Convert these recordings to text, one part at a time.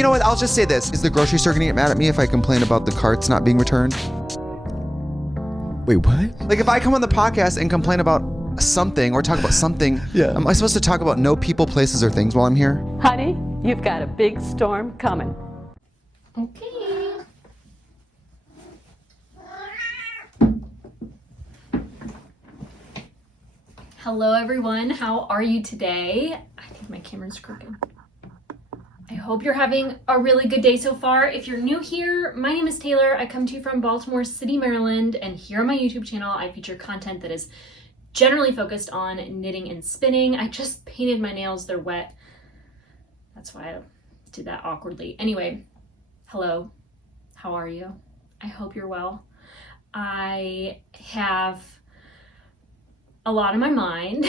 you know what? I'll just say this. Is the grocery store going to get mad at me if I complain about the carts not being returned? Wait, what? Like if I come on the podcast and complain about something or talk about something, Yeah. am I supposed to talk about no people, places, or things while I'm here? Honey, you've got a big storm coming. Okay. Hello everyone, how are you today? I think my camera's crooked. I hope you're having a really good day so far. If you're new here, my name is Taylor. I come to you from Baltimore City, Maryland, and here on my YouTube channel, I feature content that is generally focused on knitting and spinning. I just painted my nails, they're wet. That's why I did that awkwardly. Anyway, hello, how are you? I hope you're well. I have a lot on my mind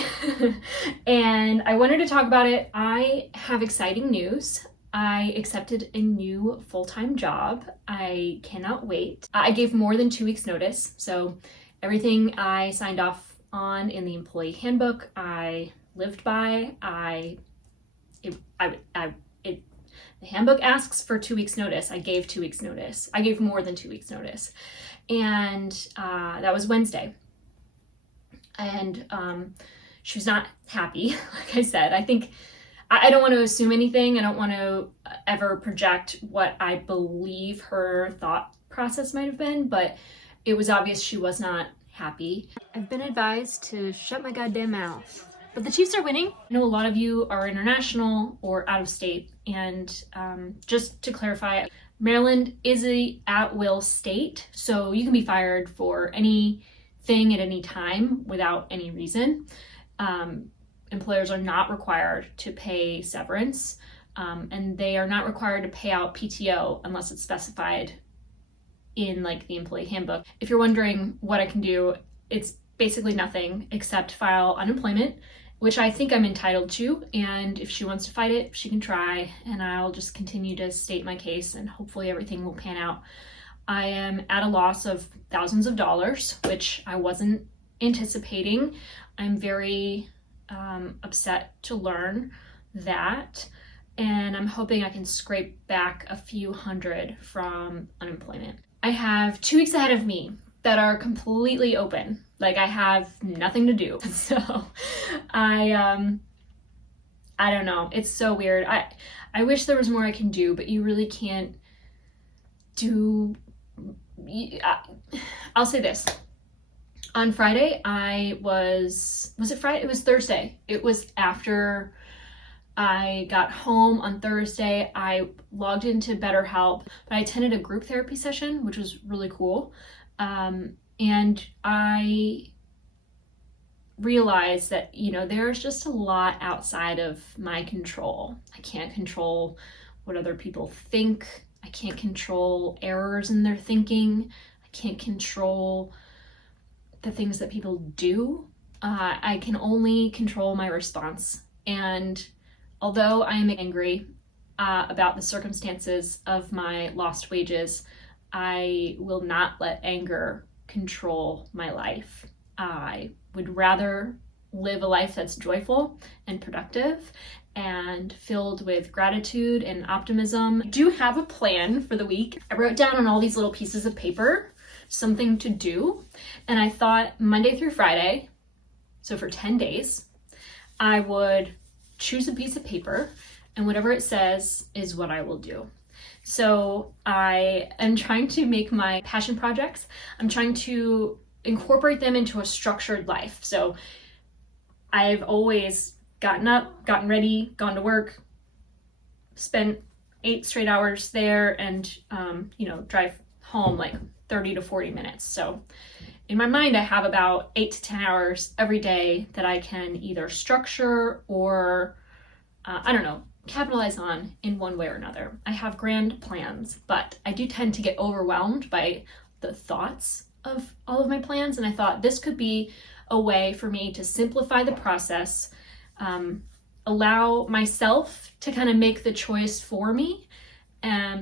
and I wanted to talk about it. I have exciting news. I accepted a new full-time job. I cannot wait. I gave more than 2 weeks notice, so everything I signed off on in the employee handbook I lived by. The handbook asks for 2 weeks notice. I gave 2 weeks notice. I gave more than 2 weeks notice, and that was Wednesday. And she was not happy, like I said. I think I don't want to assume anything. I don't want to ever project what I believe her thought process might have been, but it was obvious she was not happy. I've been advised to shut my goddamn mouth. But the Chiefs are winning. I know a lot of you are international or out of state, and just to clarify, Maryland is a at-will state, so you can be fired for anything at any time without any reason. Employers are not required to pay severance, and they are not required to pay out PTO unless it's specified in like the employee handbook. If you're wondering what I can do, it's basically nothing except file unemployment, which I think I'm entitled to, and if she wants to fight it, she can try, and I'll just continue to state my case and hopefully everything will pan out. I am at a loss of thousands of dollars, which I wasn't anticipating. I'm very upset to learn that, and I'm hoping I can scrape back a few hundred from unemployment. I have 2 weeks ahead of me that are completely open. Like I have nothing to do. So I don't know. It's so weird. I wish there was more I can do, but you really can't do. I'll say this. On Friday, was it Friday? It was Thursday. It was after I got home on Thursday. I logged into BetterHelp, but I attended a group therapy session, which was really cool. And I realized that, there's just a lot outside of my control. I can't control what other people think. I can't control errors in their thinking. I can't control the things that people do. I can only control my response. And although I am angry about the circumstances of my lost wages, I will not let anger control my life. I would rather live a life that's joyful and productive and filled with gratitude and optimism. I do have a plan for the week. I wrote down on all these little pieces of paper something to do, and I thought Monday through Friday, so for 10 days, I would choose a piece of paper, and whatever it says is what I will do. So I am trying to make my passion projects, I'm trying to incorporate them into a structured life. So I've always gotten up, gotten ready, gone to work, spent 8 straight hours there, and drive home like 30 to 40 minutes. So in my mind, I have about 8 to 10 hours every day that I can either structure or capitalize on in one way or another. I have grand plans, but I do tend to get overwhelmed by the thoughts of all of my plans, and I thought this could be a way for me to simplify the process, allow myself to kind of make the choice for me.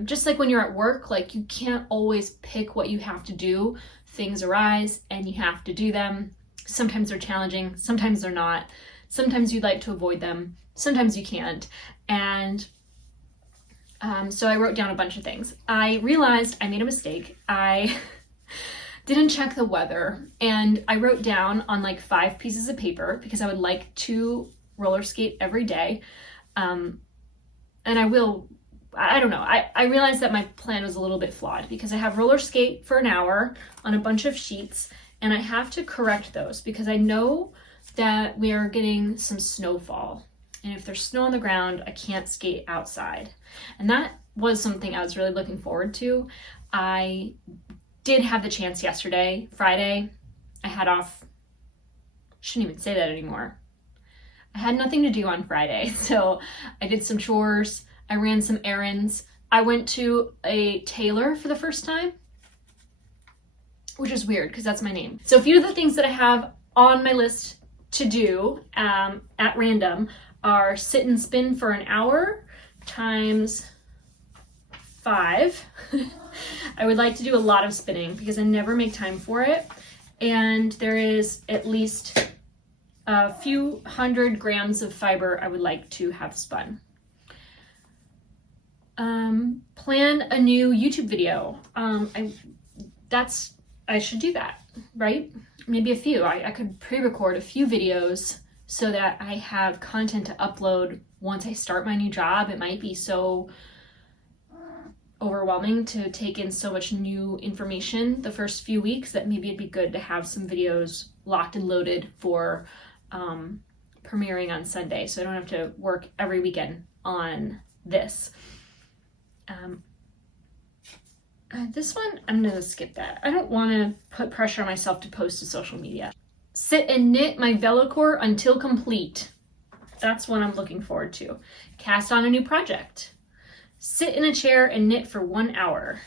Just like when you're at work, like you can't always pick what you have to do. Things arise and you have to do them. Sometimes they're challenging, sometimes they're not. Sometimes you'd like to avoid them, sometimes you can't. And So I wrote down a bunch of things. I realized I made a mistake. I didn't check the weather, and I wrote down on like 5 pieces of paper because I would like to roller skate every day. And I don't know. I realized that my plan was a little bit flawed because I have roller skate for an hour on a bunch of sheets, and I have to correct those because I know that we are getting some snowfall. And if there's snow on the ground, I can't skate outside. And that was something I was really looking forward to. I did have the chance yesterday, Friday. I had off, shouldn't even say that anymore. I had nothing to do on Friday. So I did some chores. I ran some errands. I went to a tailor for the first time, which is weird because that's my name. So a few of the things that I have on my list to do at random are sit and spin for an hour times 5. I would like to do a lot of spinning because I never make time for it. And there is at least a few 100 grams of fiber I would like to have spun. Plan a new YouTube video. I should do that, right? Maybe a few. I could pre-record a few videos so that I have content to upload once I start my new job. It might be so overwhelming to take in so much new information the first few weeks that maybe it'd be good to have some videos locked and loaded for premiering on Sunday, so I don't have to work every weekend on this. This one, I'm gonna skip that. I don't want to put pressure on myself to post to social media. Sit and knit my Velocore until complete. That's what I'm looking forward to. Cast on a new project. Sit in a chair and knit for 1 hour.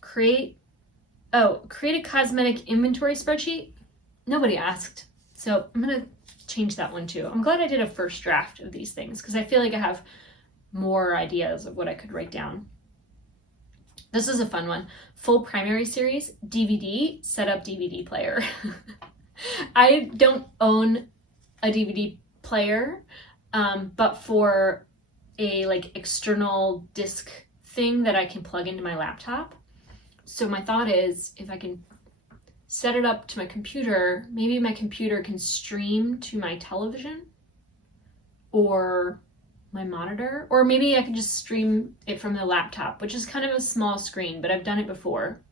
Create a cosmetic inventory spreadsheet. Nobody asked, so I'm gonna change that one too. I'm glad I did a first draft of these things because I feel like I have more ideas of what I could write down. This is a fun one. Full primary series, DVD, set up DVD player. I don't own a DVD player, but for a like external disc thing that I can plug into my laptop. So my thought is if I can set it up to my computer, maybe my computer can stream to my television or my monitor, or maybe I could just stream it from the laptop, which is kind of a small screen, but I've done it before.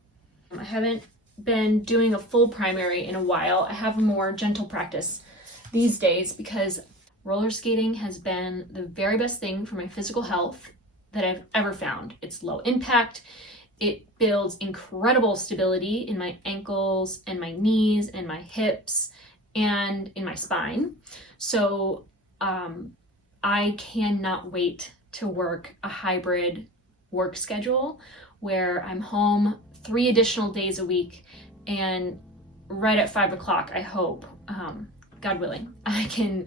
I haven't been doing a full primary in a while. I have a more gentle practice these days because roller skating has been the very best thing for my physical health that I've ever found. It's low impact. It builds incredible stability in my ankles and my knees and my hips and in my spine. So I cannot wait to work a hybrid work schedule where I'm home 3 additional days a week, and right at 5 o'clock, I hope, God willing, I can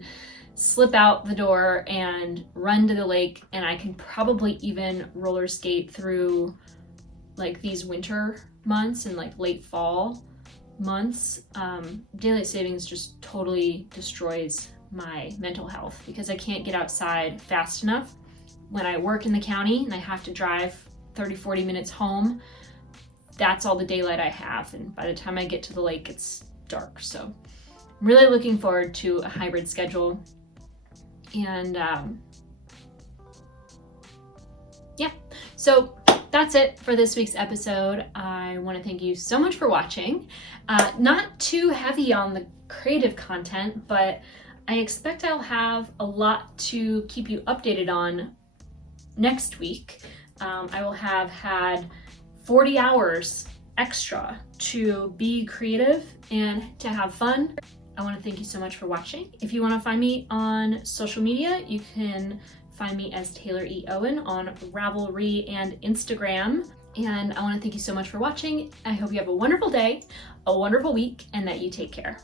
slip out the door and run to the lake, and I can probably even roller skate through like these winter months and like late fall months. Daylight savings just totally destroys my mental health because I can't get outside fast enough. When I work in the county and I have to drive 30-40 minutes home, that's all the daylight I have, and by the time I get to the lake it's dark. So I'm really looking forward to a hybrid schedule. And yeah, so that's it for this week's episode. I want to thank you so much for watching. Not too heavy on the creative content, but I expect I'll have a lot to keep you updated on next week. I will have had 40 hours extra to be creative and to have fun. I want to thank you so much for watching. If you want to find me on social media, you can find me as TAYLOREOWEN on Ravelry and Instagram. And I want to thank you so much for watching. I hope you have a wonderful day, a wonderful week, and that you take care.